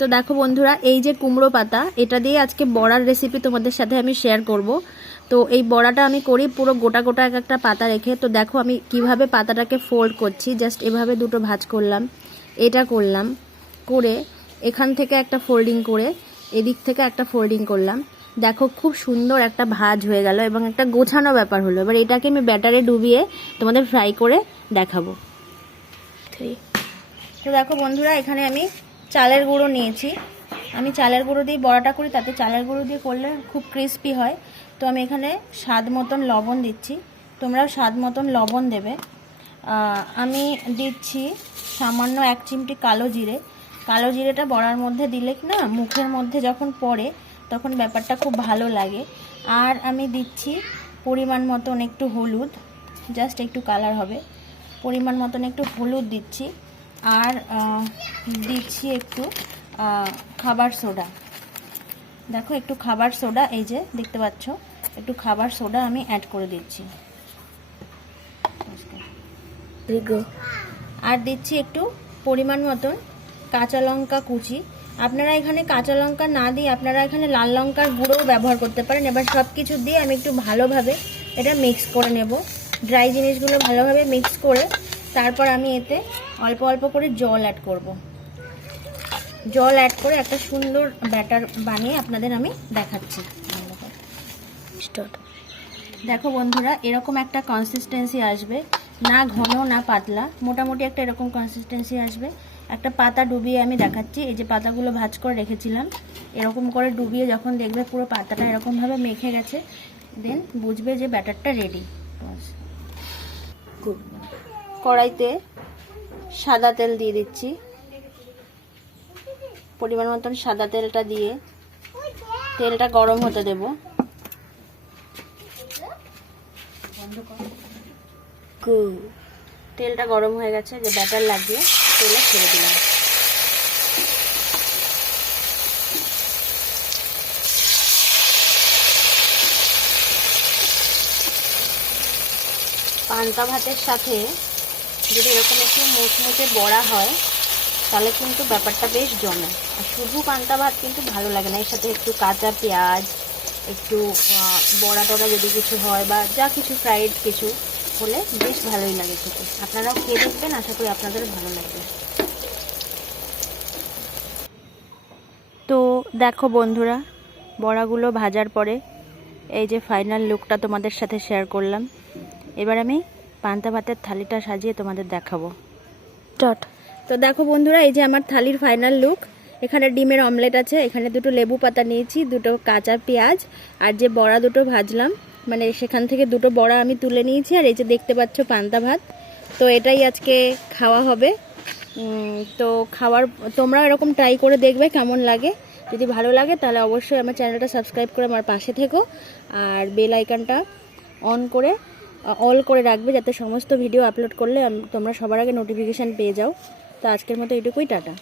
তো দেখো বন্ধুরা, এই যে কুমড়ো পাতা, এটা দিয়ে আজকে বড়ার রেসিপি তোমাদের সাথে আমি শেয়ার করব। তো এই বড়াটা আমি করি পুরো গোটা গোটা একটা পাতা রেখে। তো দেখো আমি কিভাবে পাতাটাকে ফোল্ড করছি। জাস্ট এভাবে দুটো ভাঁজ করলাম, এটা করলাম, করে এখান থেকে একটা ফোল্ডিং করে এদিক থেকে একটা ফোল্ডিং করলাম। দেখো খুব সুন্দর একটা ভাঁজ হয়ে গেল এবং একটা গোছানো ব্যাপার হলো। এবার এটাকে আমি ব্যাটারে ডুবিয়ে তোমাদের ফ্রাই করে দেখাবো। তো দেখো বন্ধুরা, এখানে আমি চালের গুঁড়ো নিয়েছি। আমি চালের গুঁড়ো দিয়ে বড়াটা করি, তাতে চালের গুঁড়ো দিয়ে করলে খুব ক্রিস্পি হয়। তো আমি এখানে স্বাদ মতন লবণ দিচ্ছি, তোমরাও স্বাদ মতন লবণ দেবে। আমি দিচ্ছি সামান্য 1 চিমটি কালো জিরে। কালো জিরেটা বড়ার মধ্যে দিলে না মুখের মধ্যে যখন পড়ে তখন ব্যাপারটা খুব ভালো লাগে। আর আমি দিচ্ছি পরিমাণ মতন একটু হলুদ, জাস্ট একটু কালার হবে। পরিমাণ মতন একটু হলুদ দিচ্ছি। আর দিচ্ছি একটু খাবার সোডা। দেখো একটু খাবার সোডা, এই যে দেখতে পাচ্ছ, একটু খাবার সোডা আমি অ্যাড করে দিচ্ছি। আর দিচ্ছি একটু পরিমাণ মতন কাঁচা লঙ্কা কুচি। আপনারা এখানে কাঁচা লঙ্কা না দিয়ে আপনারা এখানে লাল লঙ্কার গুঁড়োও ব্যবহার করতে পারেন। এবার সব কিছু দিয়ে আমি একটু ভালোভাবে এটা মিক্স করে নেব। ড্রাই জিনিসগুলো ভালোভাবে মিক্স করে তারপর আমি এতে অল্প অল্প করে জল অ্যাড করব। জল অ্যাড করে একটা সুন্দর ব্যাটার বানিয়ে আপনাদের আমি দেখাচ্ছি। দেখো বন্ধুরা, এরকম একটা কনসিস্টেন্সি আসবে, না ঘন না পাতলা, মোটামুটি একটা এরকম কনসিস্টেন্সি আসবে। একটা পাতা ডুবিয়ে আমি দেখাচ্ছি। এই যে পাতাগুলো ভাঁজ করে রেখেছিলাম, এরকম করে ডুবিয়ে যখন দেখবে পুরো পাতাটা এরকমভাবে মেখে গেছে, দেন বুঝবে যে ব্যাটারটা রেডি। কড়াইতে সাদা তেল দিয়ে দিচ্ছি। পরিমাণ মতন সাদা তেলটা দিয়ে তেলটা গরম হতে দেব। তেলটা গরম হয়ে গেছে, যে ব্যাটার লাগিয়ে তেলে ছেড়ে দিলাম। পান্তা ভাতের সাথে যদি এরকম একটু মুচমুচে বড়া হয় তাহলে কিন্তু ব্যাপারটা বেশ জমে। আর শুধু পান্তা ভাত কিন্তু ভালো লাগে না, এর সাথে একটু কাঁচা পেঁয়াজ, একটু বড়া টড়া যদি কিছু হয় বা যা কিছু ফ্রাইড কিছু হলে বেশ ভালোই লাগে খেতে। আপনারাও খেয়ে দেখবেন, আশা করি আপনাদের ভালো লাগবে। তো দেখো বন্ধুরা, বড়াগুলো ভাজার পরে এই যে ফাইনাল লুকটা তোমাদের সাথে শেয়ার করলাম। এবার আমি পান্তা ভাতের থালিটা সাজিয়ে তোমাদের দেখাবো। তো দেখো বন্ধুরা, এই যে আমার থালির ফাইনাল লুক। এখানে ডিমের অমলেট আছে, এখানে দুটো লেবু পাতা নিয়েছি, দুটো কাঁচা পেঁয়াজ, আর যে বড়া দুটো ভাজলাম মানে সেখান থেকে দুটো বড়া আমি তুলে নিয়েছি। আর এই যে দেখতে পাচ্ছ পান্তা ভাত। তো এটাই আজকে খাওয়া হবে। তো তোমরা এরকম ট্রাই করে দেখবে কেমন লাগে। যদি ভালো লাগে তাহলে অবশ্যই আমার চ্যানেলটা সাবস্ক্রাইব করে আমার পাশে থেকো, আর বেল আইকনটা অল করে রাখবে, যাতে সমস্ত ভিডিও আপলোড করলে তোমরা সবার আগে নোটিফিকেশান পেয়ে যাও। তো আজকের মতো এটুকুই, টাটা।